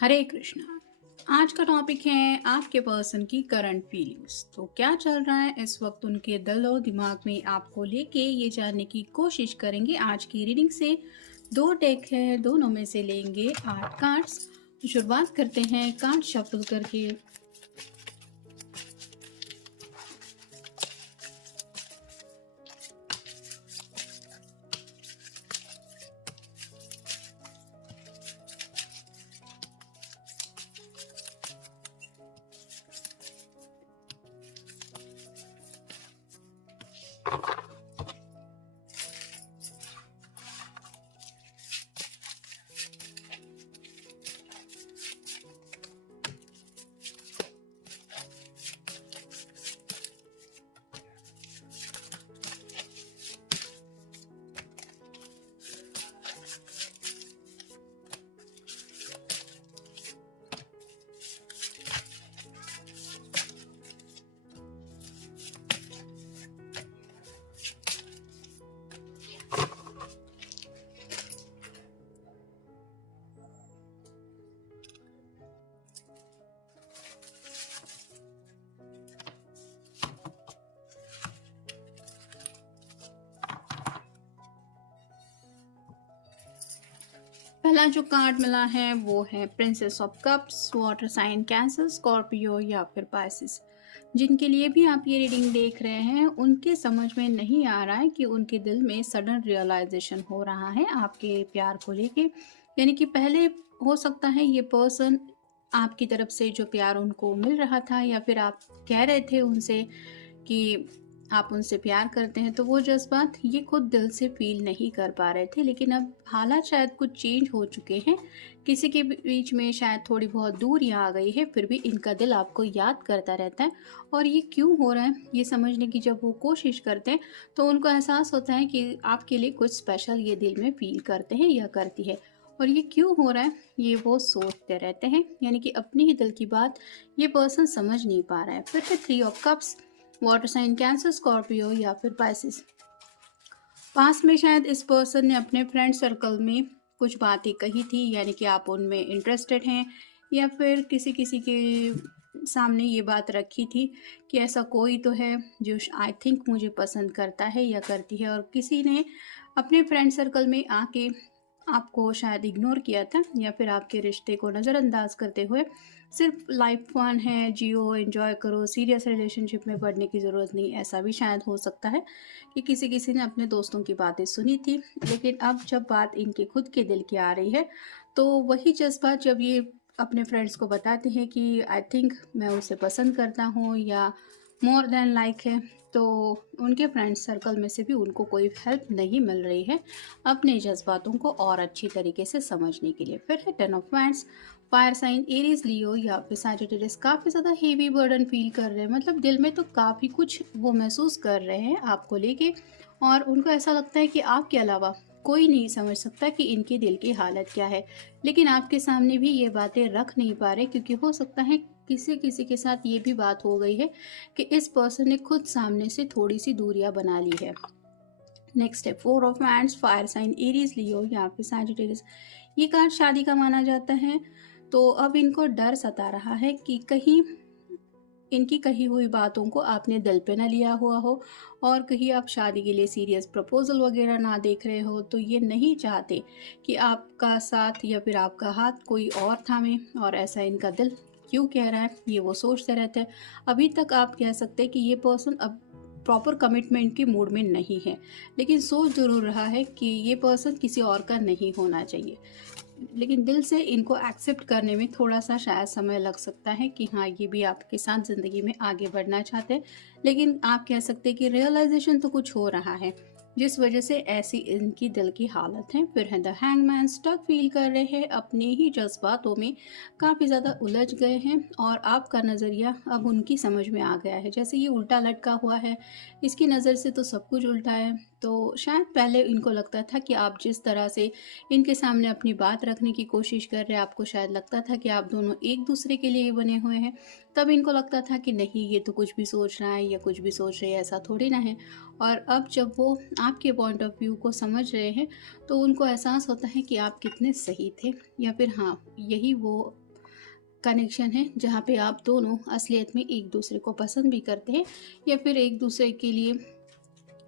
हरे कृष्णा। आज का टॉपिक है आपके पर्सन की करंट फीलिंग्स। तो क्या चल रहा है इस वक्त उनके दिल और दिमाग में आपको लेके ये जानने की कोशिश करेंगे आज की रीडिंग से। दो डेक है, दोनों में से लेंगे 8 कार्ड्स। तो शुरुआत करते हैं कार्ड शफल करके। पहला जो कार्ड मिला है वो है princess of cups, water sign Cancer, Scorpio या फिर पाइसिस। जिनके लिए भी आप ये रीडिंग देख रहे हैं उनके समझ में नहीं आ रहा है कि उनके दिल में सडन रियलाइजेशन हो रहा है आपके प्यार को लेके। यानी कि पहले हो सकता है ये पर्सन आपकी तरफ से जो प्यार उनको मिल रहा था या फिर आप कह रहे थे उनसे कि आप उनसे प्यार करते हैं, तो वो जज्बात ये खुद दिल से फील नहीं कर पा रहे थे। लेकिन अब हालात शायद कुछ चेंज हो चुके हैं, किसी के बीच में शायद थोड़ी बहुत दूरियां आ गई है, फिर भी इनका दिल आपको याद करता रहता है। और ये क्यों हो रहा है ये समझने की जब वो कोशिश करते हैं तो उनको एहसास होता है कि आपके लिए कुछ स्पेशल ये दिल में फील करते हैं या करती है। और ये क्यों हो रहा है ये वो सोचते रहते हैं, यानी कि अपनी ही दिल की बात ये पर्सन समझ नहीं पा रहा है। फिर है 3 of cups, water sign Cancer, Scorpio या फिर पाइसिस। पास में शायद इस पर्सन ने अपने फ्रेंड सर्कल में कुछ बातें कही थी, यानी कि आप उनमें इंटरेस्टेड हैं, या फिर किसी किसी के सामने ये बात रखी थी कि ऐसा कोई तो है जो आई थिंक मुझे पसंद करता है या करती है। और किसी ने अपने फ्रेंड सर्कल में आके आपको शायद इग्नोर किया था या फिर आपके रिश्ते को नज़रअंदाज करते हुए सिर्फ लाइफ फन है, जियो, एंजॉय करो, सीरियस रिलेशनशिप में बढ़ने की ज़रूरत नहीं, ऐसा भी शायद हो सकता है कि किसी किसी ने अपने दोस्तों की बातें सुनी थी। लेकिन अब जब बात इनके खुद के दिल की आ रही है तो वही जज्बात जब ये अपने फ्रेंड्स को बताते हैं कि आई थिंक मैं उसे पसंद करता हूँ या मोर देन लाइक है, तो उनके फ्रेंड सर्कल में से भी उनको कोई हेल्प नहीं मिल रही है अपने जज्बातों को और अच्छी तरीके से समझने के लिए। फिर है 10 of wands, fire sign Aries, Leo या फिर सैजिटेरियस। काफ़ी ज़्यादा हेवी बर्डन फील कर रहे हैं, मतलब दिल में तो काफ़ी कुछ वो महसूस कर रहे हैं आपको लेके। और उनको ऐसा लगता है कि आपके अलावा कोई नहीं समझ सकता कि इनके दिल की हालत क्या है। लेकिन आपके सामने भी ये बातें रख नहीं पा रहे, क्योंकि हो सकता है किसी किसी के साथ ये भी बात हो गई है कि इस पर्सन ने खुद सामने से थोड़ी सी दूरियां बना ली है। नेक्स्ट है 4 of wands, fire sign Aries, Leo या फिर सैजिटेरियस। ये कार्ड शादी का माना जाता है। तो अब इनको डर सता रहा है कि कहीं इनकी कही हुई बातों को आपने दिल पे ना लिया हुआ हो, और कहीं आप शादी के लिए सीरियस प्रपोजल वगैरह ना देख रहे हो, तो ये नहीं चाहते कि आपका साथ या फिर आपका हाथ कोई और थामे। और ऐसा इनका दिल क्यों कह रहा है ये वो सोचते रहते हैं। अभी तक आप कह सकते हैं कि ये पर्सन अब प्रॉपर कमिटमेंट की मूड में नहीं है, लेकिन सोच जरूर रहा है कि ये पर्सन किसी और का नहीं होना चाहिए। लेकिन दिल से इनको एक्सेप्ट करने में थोड़ा सा शायद समय लग सकता है कि हाँ ये भी आपके साथ ज़िंदगी में आगे बढ़ना चाहते हैं। लेकिन आप कह सकते हैं कि रियलाइजेशन तो कुछ हो रहा है जिस वजह से ऐसी इनकी दिल की हालत है। फिर है द हैंगमैन, स्टक फील कर रहे हैं अपने ही जज्बातों में, काफ़ी ज़्यादा उलझ गए हैं और आपका नज़रिया अब उनकी समझ में आ गया है। जैसे ये उल्टा लटका हुआ है, इसकी नज़र से तो सब कुछ उल्टा है। तो शायद पहले इनको लगता था कि आप जिस तरह से इनके सामने अपनी बात रखने की कोशिश कर रहे हैं, आपको शायद लगता था कि आप दोनों एक दूसरे के लिए बने हुए हैं। तब इनको लगता था कि नहीं ये तो कुछ भी सोच रहा है या कुछ भी सोच रही है, ऐसा थोड़ी ना है। और अब जब वो आपके पॉइंट ऑफ व्यू को समझ रहे हैं तो उनको एहसास होता है कि आप कितने सही थे, या फिर हाँ यही वो कनेक्शन है जहाँ पे आप दोनों असलियत में एक दूसरे को पसंद भी करते हैं या फिर एक दूसरे के लिए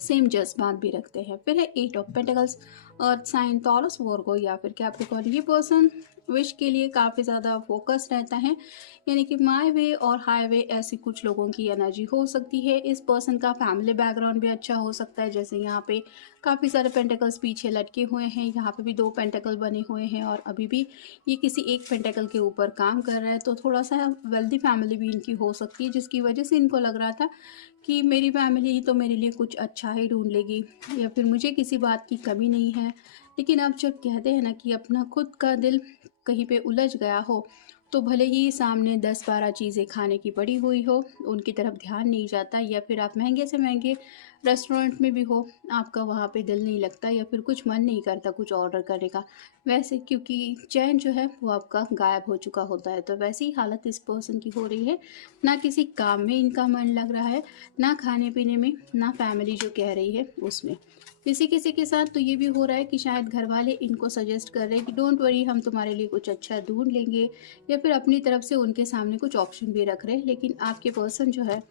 सेम जज्बात भी रखते हैं। फिर है eight of pentacles, earth sign Taurus Virgo या फिर कैप्रिकॉर्न। ये पर्सन विश के लिए काफ़ी ज़्यादा फोकस रहता है, यानी कि माई वे और हाई वे ऐसी कुछ लोगों की एनर्जी हो सकती है। इस पर्सन का फैमिली बैकग्राउंड भी अच्छा हो सकता है, जैसे यहाँ पे काफ़ी सारे पेंटिकल्स पीछे लटके हुए हैं, यहाँ पे भी 2 पेंटिकल बने हुए हैं और अभी भी ये किसी एक पेंटिकल के ऊपर काम कर रहा है। तो थोड़ा सा वेल्दी फैमिली भी इनकी हो सकती है, जिसकी वजह से इनको लग रहा था कि मेरी फैमिली ही तो मेरे लिए कुछ अच्छा ही ढूंढ लेगी या फिर मुझे किसी बात की कमी नहीं है। लेकिन अब जब कहते हैं ना कि अपना खुद का दिल कहीं पे उलझ गया हो, तो भले ही सामने 10-12 चीज़ें खाने की पड़ी हुई हो, उनकी तरफ ध्यान नहीं जाता, या फिर आप महंगे से महंगे रेस्टोरेंट में भी हो, आपका वहाँ पे दिल नहीं लगता या फिर कुछ मन नहीं करता कुछ ऑर्डर करने का, वैसे क्योंकि चैन जो है वो आपका गायब हो चुका होता है। तो वैसी ही हालत इस पर्सन की हो रही है, ना किसी काम में इनका मन लग रहा है, ना खाने पीने में, ना फैमिली जो कह रही है उसमें। किसी किसी के साथ तो ये भी हो रहा है कि शायद घर वाले इनको सजेस्ट कर रहे हैं कि डोंट वरी, हम तुम्हारे लिए कुछ अच्छा ढूंढ लेंगे, या फिर अपनी तरफ से उनके सामने कुछ ऑप्शन भी रख रहे हैं। लेकिन आपके पर्सन जो है,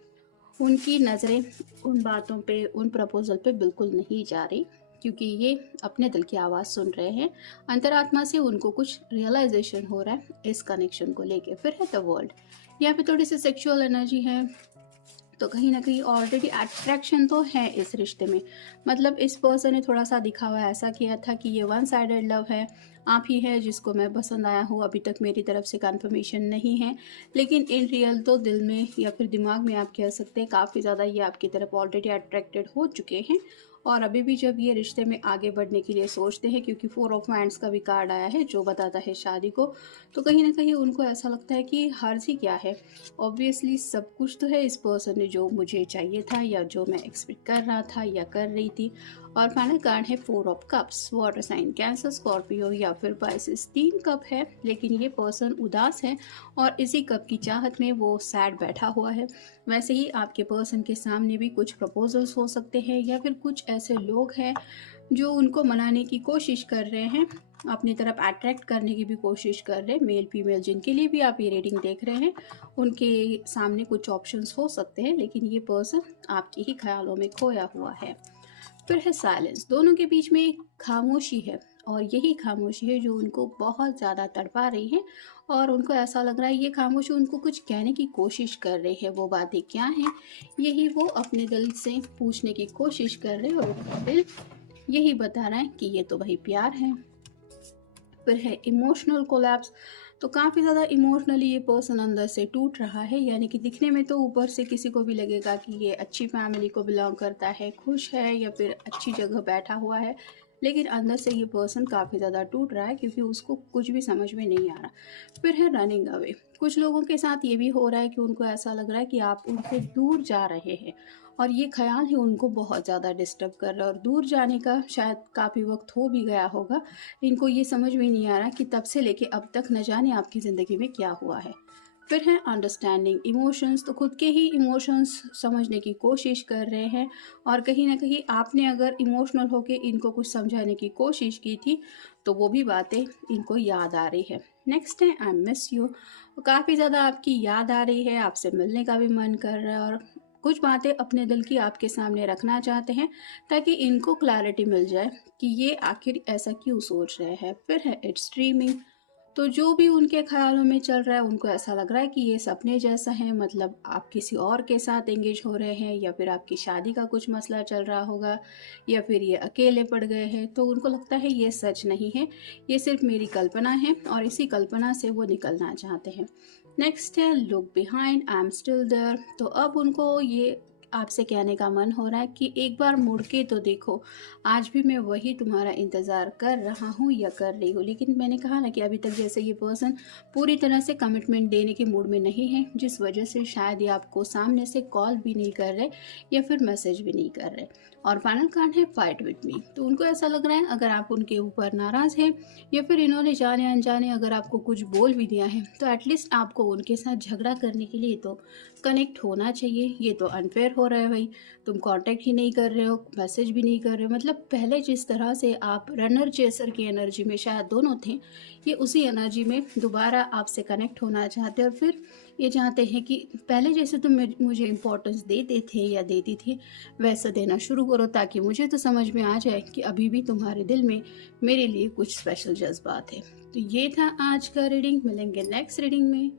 उनकी नज़रें उन बातों पे, उन प्रपोजल पे बिल्कुल नहीं जा रही, क्योंकि ये अपने दिल की आवाज़ सुन रहे हैं। अंतरात्मा से उनको कुछ रियलाइजेशन हो रहा है इस कनेक्शन को लेके। फिर है द वर्ल्ड, यहाँ पे थोड़ी सी सेक्सुअल एनर्जी है, तो कहीं ना कहीं ऑलरेडी अट्रैक्शन तो है इस रिश्ते में। मतलब इस पर्सन ने थोड़ा सा दिखावा ऐसा किया था कि ये वन साइडेड लव है, आप ही है जिसको मैं पसंद आया हूँ, अभी तक मेरी तरफ से कंफर्मेशन नहीं है। लेकिन इन रियल तो दिल में या फिर दिमाग में आप कह सकते हैं काफ़ी ज़्यादा ये आपकी तरफ ऑलरेडी अट्रैक्टेड हो चुके हैं। और अभी भी जब ये रिश्ते में आगे बढ़ने के लिए सोचते हैं, क्योंकि 4 ऑफ वांड्स का भी कार्ड आया है जो बताता है शादी को, तो कहीं ना कहीं उनको ऐसा लगता है कि हर्ज ही क्या है, ऑब्वियसली सब कुछ तो है इस पर्सन ने जो मुझे चाहिए था या जो मैं एक्सपेक्ट कर रहा था या कर रही थी। और फाइनल कार्ड है 4 of cups, water sign Cancer, Scorpio या फिर पाइसेस। 3 कप है, लेकिन ये पर्सन उदास है और इसी कप की चाहत में वो सैड बैठा हुआ है। वैसे ही आपके पर्सन के सामने भी कुछ प्रपोजल्स हो सकते हैं या फिर कुछ ऐसे लोग हैं जो उनको मनाने की कोशिश कर रहे हैं, अपनी तरफ अट्रैक्ट करने की भी कोशिश कर रहे हैं। मेल फीमेल जिनके लिए भी आप ये रीडिंग देख रहे हैं, उनके सामने कुछ ऑप्शंस हो सकते हैं, लेकिन ये पर्सन आपके ही ख्यालों में खोया हुआ है। फिर है साइलेंस, दोनों के बीच में एक खामोशी है और यही खामोशी है जो उनको बहुत ज़्यादा तड़पा रही है। और उनको ऐसा लग रहा है ये खामोशी उनको कुछ कहने की कोशिश कर रही है। वो बातें क्या हैं, यही वो अपने दिल से पूछने की कोशिश कर रहे हैं और उनका दिल यही बता रहा है कि ये तो वही प्यार है। फिर है इमोशनल कोलैप्स, तो काफ़ी ज़्यादा इमोशनली ये पर्सन अंदर से टूट रहा है, यानी कि दिखने में तो ऊपर से किसी को भी लगेगा कि ये अच्छी फैमिली को बिलोंग करता है, खुश है या फिर अच्छी जगह बैठा हुआ है, लेकिन अंदर से ये पर्सन काफ़ी ज़्यादा टूट रहा है क्योंकि उसको कुछ भी समझ में नहीं आ रहा। फिर है रनिंग अवे, कुछ लोगों के साथ ये भी हो रहा है कि उनको ऐसा लग रहा है कि आप उनसे दूर जा रहे हैं और ये ख्याल ही उनको बहुत ज़्यादा डिस्टर्ब कर रहा है। और दूर जाने का शायद काफ़ी वक्त हो भी गया होगा, इनको ये समझ में नहीं आ रहा कि तब से लेके अब तक न जाने आपकी ज़िंदगी में क्या हुआ है। फिर है अंडरस्टैंडिंग इमोशंस, तो खुद के ही इमोशंस समझने की कोशिश कर रहे हैं और कहीं ना कहीं आपने अगर इमोशनल होके इनको कुछ समझाने की कोशिश की थी तो वो भी बातें इनको याद आ रही है। नेक्स्ट है आई मिस यू, काफ़ी ज़्यादा आपकी याद आ रही है, आपसे मिलने का भी मन कर रहा है और कुछ बातें अपने दिल की आपके सामने रखना चाहते हैं ताकि इनको क्लैरिटी मिल जाए कि ये आखिर ऐसा क्यों सोच रहे हैं। फिर है इट्स ड्रीमिंग, तो जो भी उनके ख्यालों में चल रहा है उनको ऐसा लग रहा है कि ये सपने जैसा है, मतलब आप किसी और के साथ एंगेज हो रहे हैं या फिर आपकी शादी का कुछ मसला चल रहा होगा या फिर ये अकेले पड़ गए हैं। तो उनको लगता है ये सच नहीं है, ये सिर्फ मेरी कल्पना है और इसी कल्पना से वो निकलना चाहते हैं। नेक्स्ट है look behind, I am still there, तो अब उनको ये आपसे कहने का मन हो रहा है कि एक बार मुड़ के तो देखो, आज भी मैं वही तुम्हारा इंतज़ार कर रहा हूँ या कर रही हूँ। लेकिन मैंने कहा ना कि अभी तक जैसे ये पर्सन पूरी तरह से कमिटमेंट देने के मूड में नहीं है, जिस वजह से शायद ये आपको सामने से कॉल भी नहीं कर रहे या फिर मैसेज भी नहीं कर रहे। और फाइनल कार्ड है फाइट विद मी, तो उनको ऐसा लग रहा है अगर आप उनके ऊपर नाराज़ हैं या फिर इन्होंने जाने अनजाने अगर आपको कुछ बोल भी दिया है तो एटलीस्ट आपको उनके साथ झगड़ा करने के लिए तो कनेक्ट होना चाहिए। ये तो अनफेयर हो रहा है भाई, तुम कांटेक्ट ही नहीं कर रहे हो, मैसेज भी नहीं कर रहे हो। मतलब पहले जिस तरह से आप रनर चेसर की एनर्जी में शायद दोनों थे, ये उसी एनर्जी में दोबारा आपसे कनेक्ट होना चाहते हैं और फिर ये चाहते हैं कि पहले जैसे तुम मुझे इम्पोर्टेंस देते थे या देती थी वैसा देना शुरू करो, ताकि मुझे तो समझ में आ जाए कि अभी भी तुम्हारे दिल में मेरे लिए कुछ स्पेशल जज्बात है। तो ये था आज का रीडिंग। मिलेंगे नेक्स्ट रीडिंग में।